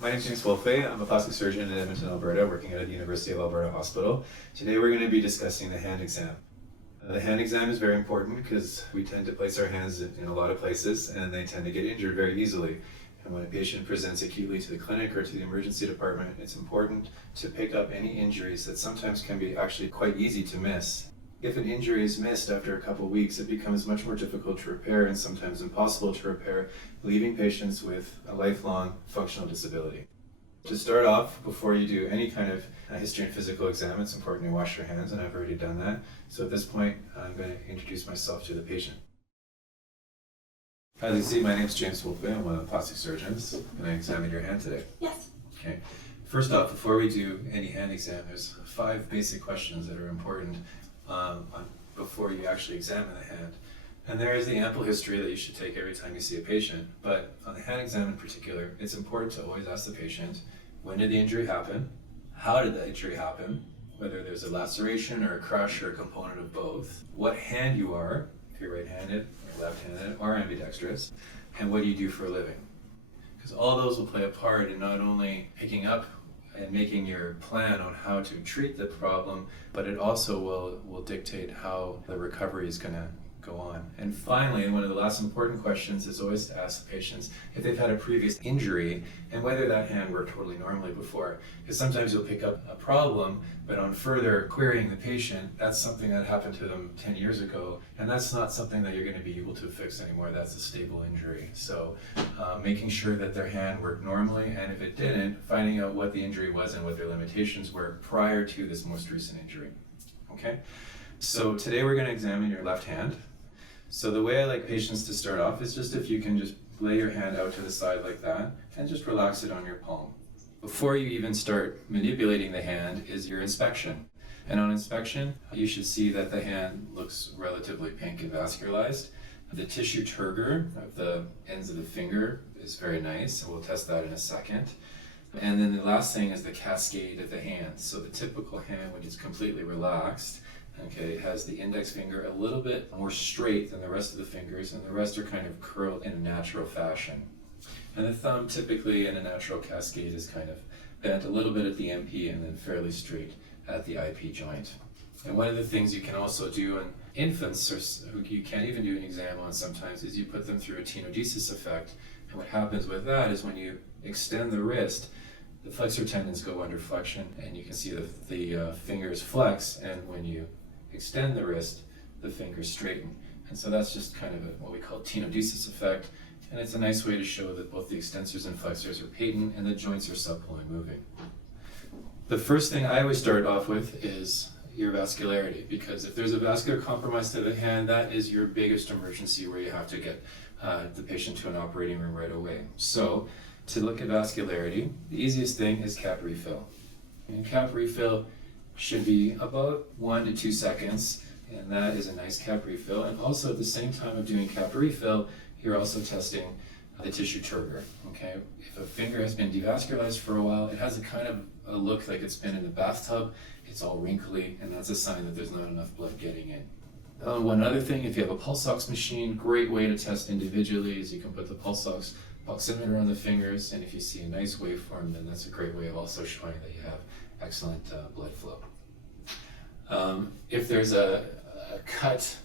My name is James Wolfli. I'm a plastic surgeon in Edmonton, Alberta, working at the University of Alberta Hospital. Today we're going to be discussing the hand exam. The hand exam is very important because we tend to place our hands in a lot of places and they tend to get injured very easily. And when a patient presents acutely to the clinic or to the emergency department, it's important to pick up any injuries that sometimes can be actually quite easy to miss. If an injury is missed after a couple of weeks, it becomes much more difficult to repair and sometimes impossible to repair, leaving patients with a lifelong functional disability. To start off, before you do any kind of history and physical exam, it's important to wash your hands, and I've already done that. So at this point, I'm going to introduce myself to the patient. As you see, my name is James Wolfli. I'm one of the plastic surgeons. Can I examine your hand today? Yes. Okay. First off, before we do any hand exam, there's 5 basic questions that are important before you actually examine the hand. And there is the ample history that you should take every time you see a patient. But on the hand exam in particular, it's important to always ask the patient, when did the injury happen? How did the injury happen? Whether there's a laceration or a crush or a component of both. What hand you are, if you're right-handed or left-handed or ambidextrous, and what do you do for a living? Because all those will play a part in not only picking up and making your plan on how to treat the problem, but it also will dictate how the recovery is going to go on. And finally, one of the last important questions is always to ask the patients if they've had a previous injury and whether that hand worked totally normally before. Because sometimes you'll pick up a problem, but on further querying the patient, that's something that happened to them 10 years ago, and that's not something that you're going to be able to fix anymore. That's a stable injury. So making sure that their hand worked normally, and if it didn't, finding out what the injury was and what their limitations were prior to this most recent injury. Okay? So today we're going to examine your left hand. So the way I like patients to start off is just if you can just lay your hand out to the side like that and just relax it on your palm. Before you even start manipulating the hand is your inspection. And on inspection, you should see that the hand looks relatively pink and vascularized. The tissue turgor of the ends of the finger is very nice, and we'll test that in a second. And then the last thing is the cascade of the hand. So the typical hand, when it's completely relaxed, okay, it has the index finger a little bit more straight than the rest of the fingers, and the rest are kind of curled in a natural fashion. And the thumb, typically in a natural cascade, is kind of bent a little bit at the MP and then fairly straight at the IP joint. And one of the things you can also do in infants, or who you can't even do an exam on sometimes, is you put them through a tenodesis effect. And what happens with that is when you extend the wrist, the flexor tendons go under flexion, and you can see the fingers flex, and when you extend the wrist, the fingers straighten. And so that's just kind of what we call tenodesis effect, and it's a nice way to show that both the extensors and flexors are patent and the joints are supple and moving. The first thing I always start off with is your vascularity, because if there's a vascular compromise to the hand, that is your biggest emergency where you have to get the patient to an operating room right away. So to look at vascularity, the easiest thing is cap refill. And cap refill should be about 1 to 2 seconds, and that is a nice cap refill. And also at the same time of doing cap refill, you're also testing the tissue turgor. Okay, if a finger has been devascularized for a while, it has a kind of a look like it's been in the bathtub. It's all wrinkly, and that's a sign that there's not enough blood getting in. One other thing, if you have a pulse ox machine, great way to test individually is you can put the pulse ox oximeter on the fingers, and if you see a nice waveform, then that's a great way of also showing that you have excellent blood flow. If there's a cut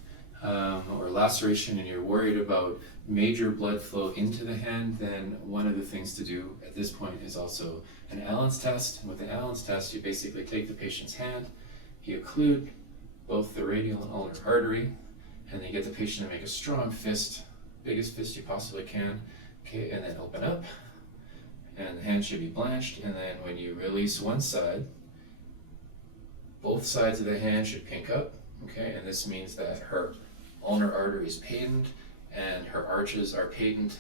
or laceration and you're worried about major blood flow into the hand, then one of the things to do at this point is also an Allen's test. And with the Allen's test, you basically take the patient's hand, you occlude both the radial and ulnar artery, and then you get the patient to make a strong fist, biggest fist you possibly can, okay, and then open up, and the hand should be blanched, and then when you release one side, both sides of the hand should pink up, okay, and this means that her ulnar artery is patent and her arches are patent.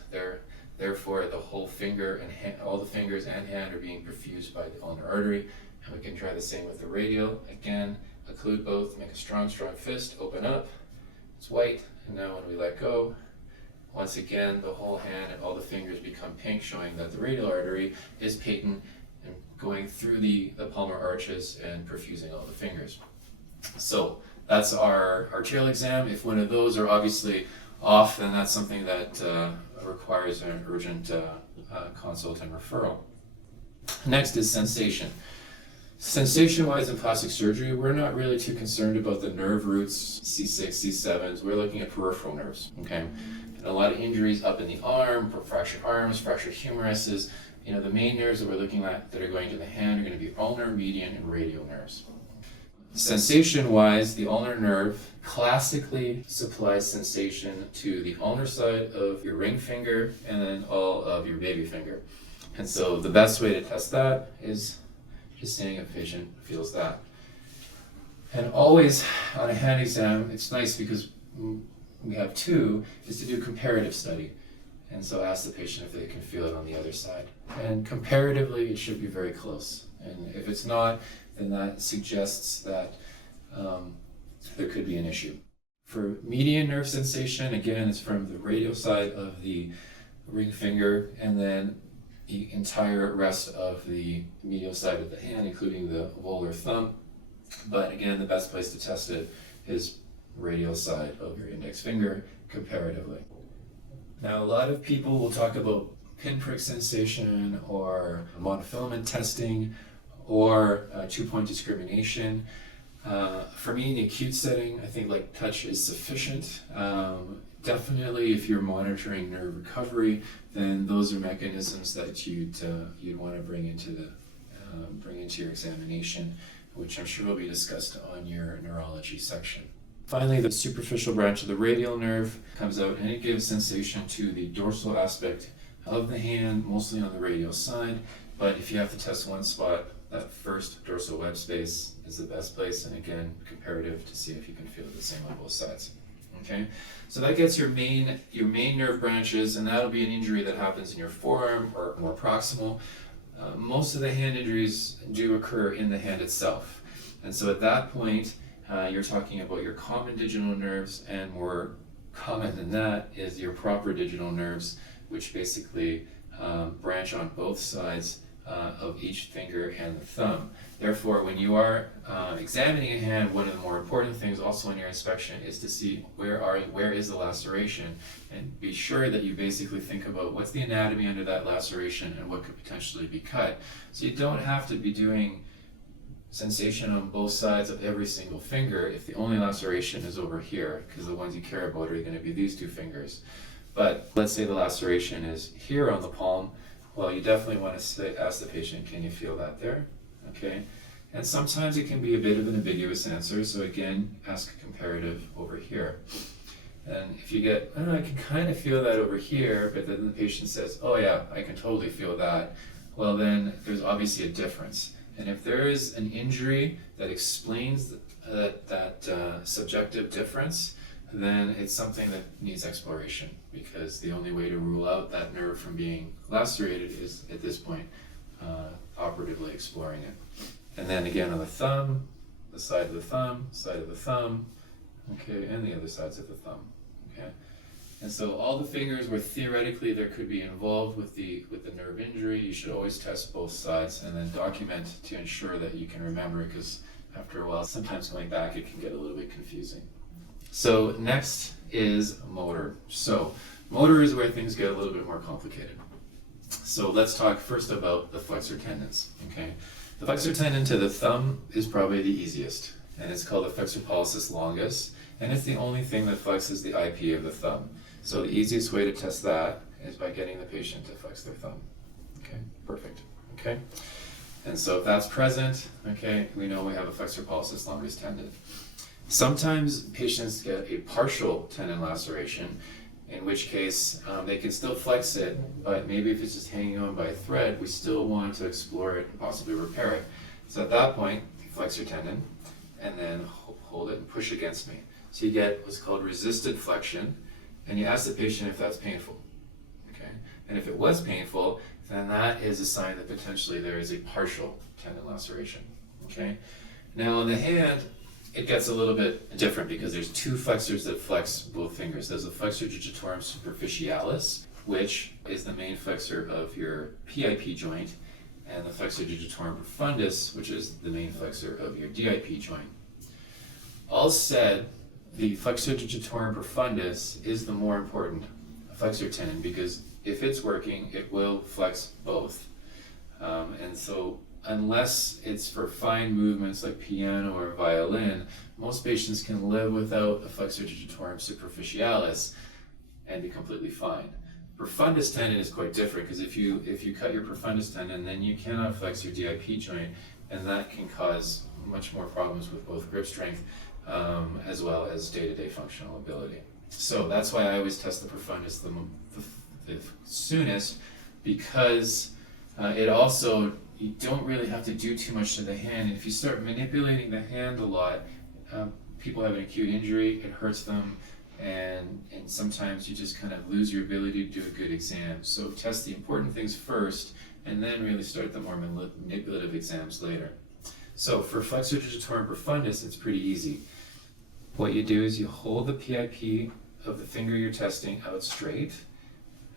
Therefore, the whole finger and hand, all the fingers and hand are being perfused by the ulnar artery. And we can try the same with the radial. Again, occlude both, make a strong fist, open up. It's white, and now when we let go, once again, the whole hand and all the fingers become pink, showing that the radial artery is patent and going through the palmar arches and perfusing all the fingers. So that's our arterial exam. If one of those are obviously off, then that's something that requires an urgent consult and referral. Next is sensation. Sensation-wise in plastic surgery, we're not really too concerned about the nerve roots, C6, C7s. We're looking at peripheral nerves, okay? And a lot of injuries up in the arm, fractured arms, fractured humeruses. The main nerves that we're looking at that are going to the hand are going to be ulnar, median, and radial nerves. Sensation-wise, the ulnar nerve classically supplies sensation to the ulnar side of your ring finger and then all of your baby finger. And so the best way to test that is just seeing if a patient feels that. And always on a hand exam, it's nice because we have two, is to do comparative study. And so ask the patient if they can feel it on the other side. And comparatively, it should be very close. And if it's not, then that suggests that there could be an issue. For median nerve sensation, again, it's from the radial side of the ring finger and then the entire rest of the medial side of the hand, including the volar thumb. But again, the best place to test it is radial side of your index finger comparatively. Now, a lot of people will talk about pinprick sensation or monofilament testing or two-point discrimination. For me, in the acute setting, I think touch is sufficient. Definitely, if you're monitoring nerve recovery, then those are mechanisms that you'd want to bring into your examination, which I'm sure will be discussed on your neurology section. Finally, the superficial branch of the radial nerve comes out and it gives sensation to the dorsal aspect of the hand, mostly on the radial side. But if you have to test one spot, that first dorsal web space is the best place, and again, comparative to see if you can feel the same on both sides. Okay, so that gets your main nerve branches, and that'll be an injury that happens in your forearm or more proximal. Most of the hand injuries do occur in the hand itself, and so at that point, you're talking about your common digital nerves, and more common than that is your proper digital nerves, which basically branch on both sides of each finger and the thumb. Therefore, when you are examining a hand, one of the more important things also in your inspection is to see where is the laceration, and be sure that you basically think about what's the anatomy under that laceration and what could potentially be cut. So you don't have to be doing sensation on both sides of every single finger if the only laceration is over here, because the ones you care about are going to be these two fingers. But let's say the laceration is here on the palm. Well, you definitely want to ask the patient, can you feel that there? Okay. And sometimes it can be a bit of an ambiguous answer, so again, ask a comparative over here. And if you get, I can kind of feel that over here, but then the patient says, oh yeah, I can totally feel that, well then there's obviously a difference. And if there is an injury that explains that subjective difference, then it's something that needs exploration, because the only way to rule out that nerve from being lacerated is, at this point, operatively exploring it. And then again on the thumb, the side of the thumb, okay, and the other sides of the thumb, okay. And so all the fingers where theoretically there could be involved with the nerve injury, you should always test both sides and then document to ensure that you can remember, because after a while, sometimes going back, it can get a little bit confusing. So next is motor. So motor is where things get a little bit more complicated. So let's talk first about the flexor tendons, okay? The flexor tendon to the thumb is probably the easiest, and it's called the flexor pollicis longus, and it's the only thing that flexes the IP of the thumb. So the easiest way to test that is by getting the patient to flex their thumb. Okay, perfect, okay? And so if that's present, okay, we know we have a flexor pollicis longus tendon. Sometimes patients get a partial tendon laceration, in which case they can still flex it, but maybe if it's just hanging on by a thread, we still want to explore it and possibly repair it. So at that point, you flex your tendon and then hold it and push against me. So you get what's called resisted flexion, and you ask the patient if that's painful. Okay? And if it was painful, then that is a sign that potentially there is a partial tendon laceration. Okay? Now on the hand, it gets a little bit different because there's two flexors that flex both fingers. There's the flexor digitorum superficialis, which is the main flexor of your PIP joint, and the flexor digitorum profundus, which is the main flexor of your DIP joint. All said, the flexor digitorum profundus is the more important flexor tendon, because if it's working, it will flex both. And so unless it's for fine movements like piano or violin, most patients can live without a flexor digitorum superficialis and be completely fine. Profundus tendon is quite different, because if you cut your profundus tendon, then you cannot flex your DIP joint, and that can cause much more problems with both grip strength as well as day-to-day functional ability. So that's why I always test the profundus the soonest, because it also, you don't really have to do too much to the hand. If you start manipulating the hand a lot, people have an acute injury, it hurts them, and sometimes you just kind of lose your ability to do a good exam. So test the important things first, and then really start the more manipulative exams later. So for flexor digitorum profundus, it's pretty easy. What you do is you hold the PIP of the finger you're testing out straight,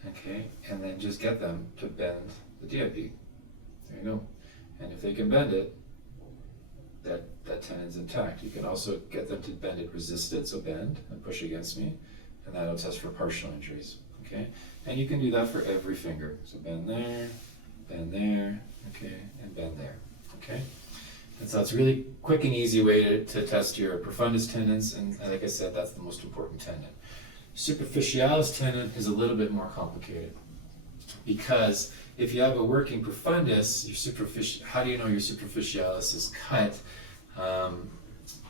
okay, and then just get them to bend the DIP. There you go. And if they can bend it, that tendon's intact. You can also get them to bend it resisted, so bend and push against me, and that'll test for partial injuries, okay? And you can do that for every finger. So bend there, okay, and bend there, okay? And so it's a really quick and easy way to test your profundus tendons, and like I said, that's the most important tendon. Superficialis tendon is a little bit more complicated, because if you have a working profundus, how do you know your superficialis is cut?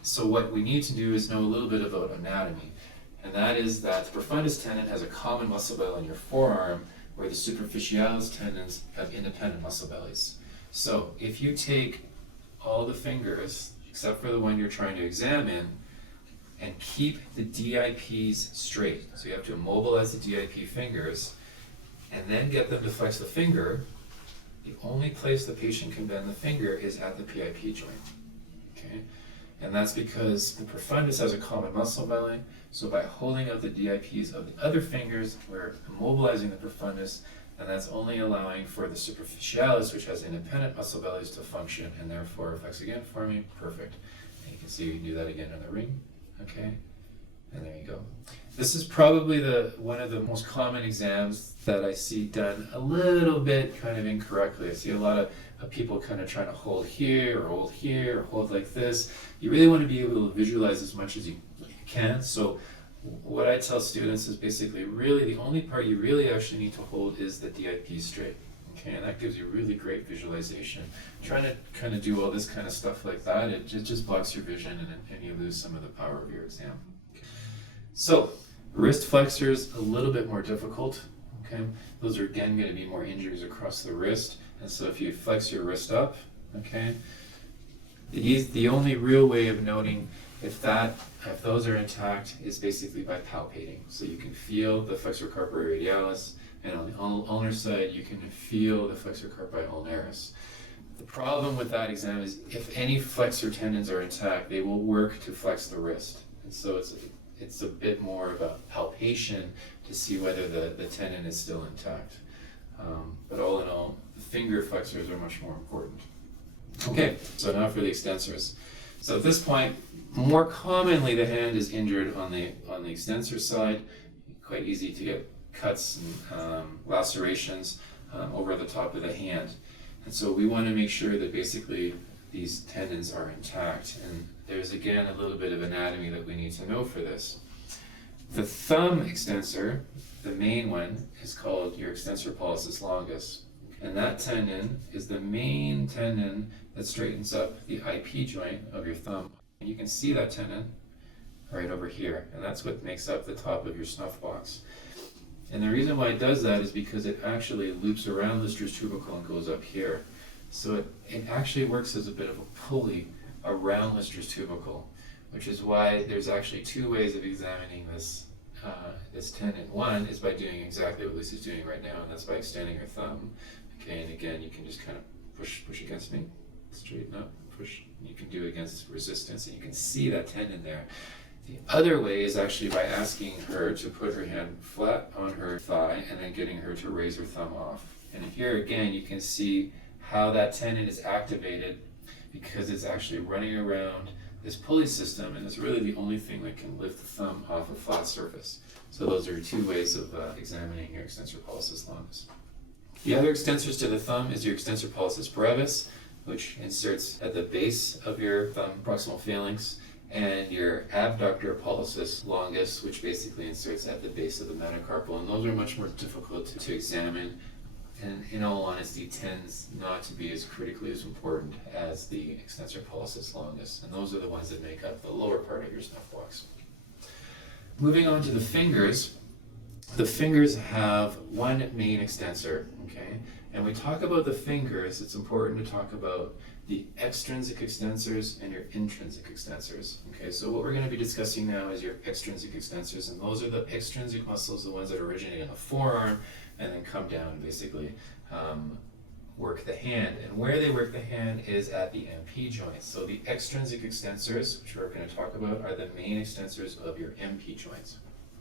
So what we need to do is know a little bit about anatomy, and that is that the profundus tendon has a common muscle belly in your forearm, where the superficialis tendons have independent muscle bellies. So if you take all the fingers, except for the one you're trying to examine, and keep the DIPs straight, so you have to immobilize the DIP fingers, and then get them to flex the finger, the only place the patient can bend the finger is at the PIP joint, okay? And that's because the profundus has a common muscle belly, so by holding out the DIPs of the other fingers, we're immobilizing the profundus, and that's only allowing for the superficialis, which has independent muscle bellies, to function, and therefore, flex again for me, perfect. And you can see we can do that again in the ring, okay? And there you go. This is probably one of the most common exams that I see done a little bit kind of incorrectly. I see a lot of people kind of trying to hold here or hold like this. You really want to be able to visualize as much as you can. So what I tell students is basically really the only part you really actually need to hold is the DIP straight. Okay, and that gives you really great visualization. Trying to kind of do all this kind of stuff like that, it just blocks your vision, and you lose some of the power of your exam. So, wrist flexors, a little bit more difficult, okay? Those are again going to be more injuries across the wrist, and so if you flex your wrist up, okay, the only real way of noting if those are intact is basically by palpating. So you can feel the flexor carpi radialis, and on the ulnar side, you can feel the flexor carpi ulnaris. The problem with that exam is if any flexor tendons are intact, they will work to flex the wrist, and so it's a bit more of a palpation to see whether the tendon is still intact. But all in all, the finger flexors are much more important. Okay, so now for the extensors. So at this point, more commonly the hand is injured on the extensor side. Quite easy to get cuts and lacerations over the top of the hand. And so we want to make sure that basically these tendons are intact. And there's again a little bit of anatomy that we need to know for this. The thumb extensor, the main one, is called your extensor pollicis longus. And that tendon is the main tendon that straightens up the IP joint of your thumb. And you can see that tendon right over here, and that's what makes up the top of your snuff box. And the reason why it does that is because it actually loops around Lister's tubercle and goes up here. So it actually works as a bit of a pulley around Lister's tubercle, which is why there's actually two ways of examining this tendon. One is by doing exactly what Lisa's doing right now, and that's by extending her thumb. Okay, and again, you can just kind of push against me, straighten up, push. You can do against resistance, and you can see that tendon there. The other way is actually by asking her to put her hand flat on her thigh and then getting her to raise her thumb off. And here again, you can see how that tendon is activated because it's actually running around this pulley system, and it's really the only thing that can lift the thumb off a flat surface. So those are two ways of examining your extensor pollicis longus. The other extensors to the thumb is your extensor pollicis brevis, which inserts at the base of your thumb proximal phalanx, and your abductor pollicis longus, which basically inserts at the base of the metacarpal. And those are much more difficult to examine, and in all honesty tends not to be as critically as important as the extensor pollicis longus. And those are the ones that make up the lower part of your snuff box. Moving on to the fingers. The fingers have one main extensor, okay? And we talk about the fingers, it's important to talk about the extrinsic extensors and your intrinsic extensors. Okay, so what we're going to be discussing now is your extrinsic extensors, and those are the extrinsic muscles, the ones that originate in the forearm and then come down and basically work the hand. And where they work the hand is at the MP joints. So the extrinsic extensors, which we're going to talk about, are the main extensors of your MP joints.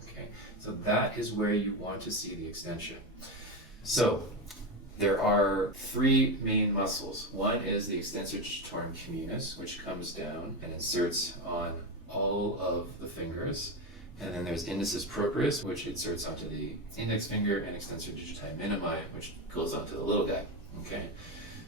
Okay, so that is where you want to see the extension. So there are three main muscles. One is the extensor digitorum communis, which comes down and inserts on all of the fingers. And then there's indicis proprius, which inserts onto the index finger, and extensor digiti minimi, which goes onto the little guy. Okay.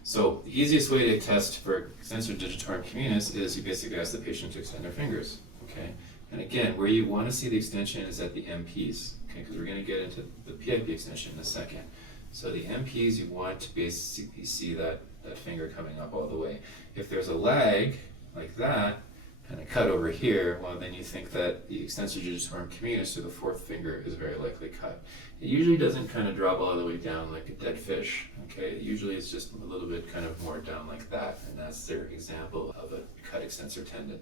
So the easiest way to test for extensor digitorum communis is you basically ask the patient to extend their fingers. Okay. And again, where you want to see the extension is at the MPs. Okay, because we're going to get into the PIP extension in a second. So the MPs, you want to basically see that finger coming up all the way. If there's a lag like that, and a cut over here, well, then you think that the extensor digitorum communis, to the fourth finger, is very likely cut. It usually doesn't kind of drop all the way down like a dead fish. Okay, usually it's just a little bit kind of more down like that, and that's their example of a cut extensor tendon.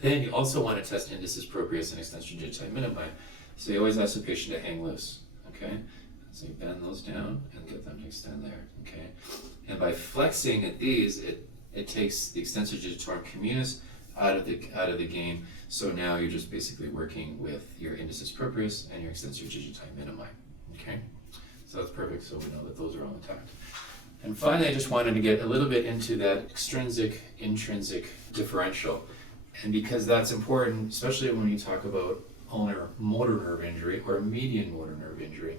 Then you also want to test indicis proprius and extensor digiti minimi. So you always ask the patient to hang loose. Okay. So you bend those down and get them to extend there, okay? And by flexing at these, it takes the extensor digitorum communis out of the game. So now you're just basically working with your indicis proprius and your extensor digiti minimi, okay? So that's perfect, so we know that those are all intact. And finally, I just wanted to get a little bit into that extrinsic-intrinsic differential. And because that's important, especially when you talk about ulnar motor nerve injury or median motor nerve injury.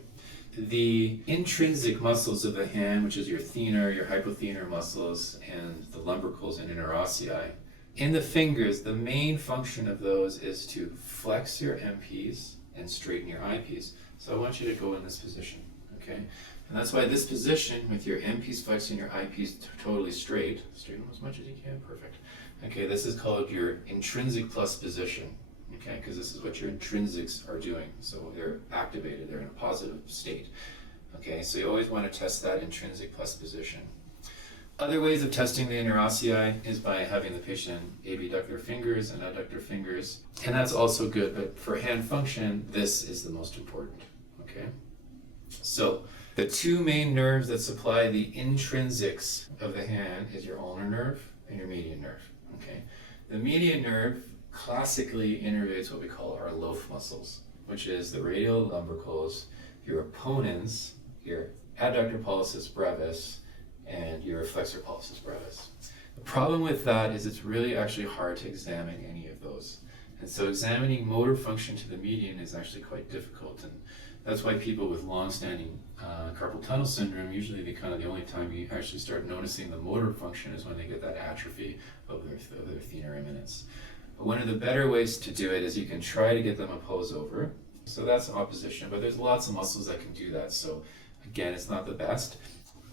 The intrinsic muscles of the hand, which is your thenar, your hypothenar muscles, and the lumbricals and interossei. In the fingers, the main function of those is to flex your MPs and straighten your IPs. So I want you to go in this position, okay? And that's why this position, with your MPs flexing, your IPs totally straight, straighten them as much as you can, perfect. Okay, this is called your intrinsic plus position. Okay, because this is what your intrinsics are doing. So they're activated, they're in a positive state. Okay, so you always want to test that intrinsic plus position. Other ways of testing the interossei is by having the patient abduct their fingers and adduct their fingers. And that's also good, but for hand function, this is the most important. Okay? So the two main nerves that supply the intrinsics of the hand is your ulnar nerve and your median nerve. Okay? The median nerve classically innervates what we call our loaf muscles, which is the radial lumbricals, your opponents, your adductor pollicis brevis, and your flexor pollicis brevis. The problem with that is it's really actually hard to examine any of those. And so examining motor function to the median is actually quite difficult, and that's why people with long-standing carpal tunnel syndrome, usually the only time you actually start noticing the motor function is when they get that atrophy of their thenar eminence. But one of the better ways to do it is you can try to get them a pose over. So that's opposition, but there's lots of muscles that can do that. So again, it's not the best.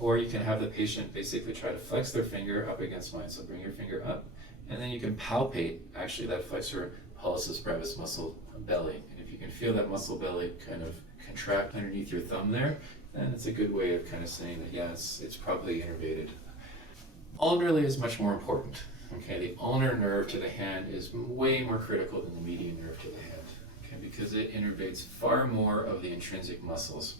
Or you can have the patient basically try to flex their finger up against mine. So bring your finger up, and then you can palpate actually that flexor pollicis brevis muscle belly. And if you can feel that muscle belly kind of contract underneath your thumb there, then it's a good way of kind of saying that yes, it's probably innervated. Ulnarly is much more important. Okay, the ulnar nerve to the hand is way more critical than the median nerve to the hand, okay, because it innervates far more of the intrinsic muscles.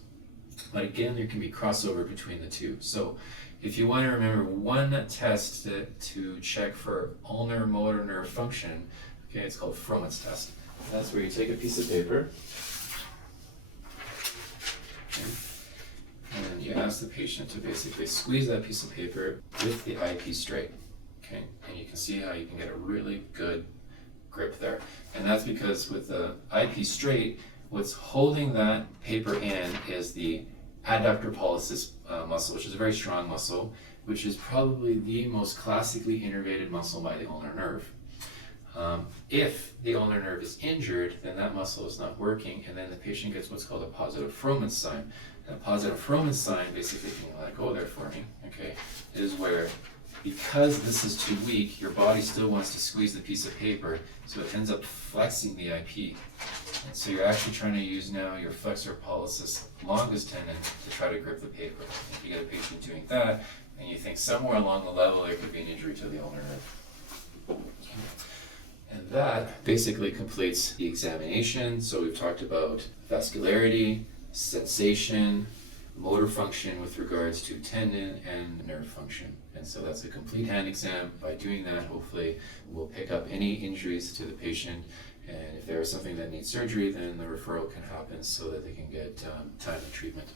But again, there can be crossover between the two. So if you want to remember one test to check for ulnar motor nerve function, okay, it's called Froment's test. That's where you take a piece of paper, okay, and you ask the patient to basically squeeze that piece of paper with the IP straight. Okay, and you can see how you can get a really good grip there. And that's because with the IP straight, what's holding that paper in is the adductor pollicis muscle, which is a very strong muscle, which is probably the most classically innervated muscle by the ulnar nerve. If the ulnar nerve is injured, then that muscle is not working, and then the patient gets what's called a positive Frohman's sign. And a positive Frohman's sign, basically, if you can let go there for me, okay, is where, because this is too weak, your body still wants to squeeze the piece of paper, so it ends up flexing the IP. And so you're actually trying to use now your flexor pollicis longus tendon to try to grip the paper. If you get a patient doing that, and you think somewhere along the level there could be an injury to the ulnar nerve. And that basically completes the examination. So we've talked about vascularity, sensation, motor function with regards to tendon and nerve function. And so that's a complete hand exam. By doing that, hopefully we'll pick up any injuries to the patient, and if there is something that needs surgery, then the referral can happen so that they can get timely treatment.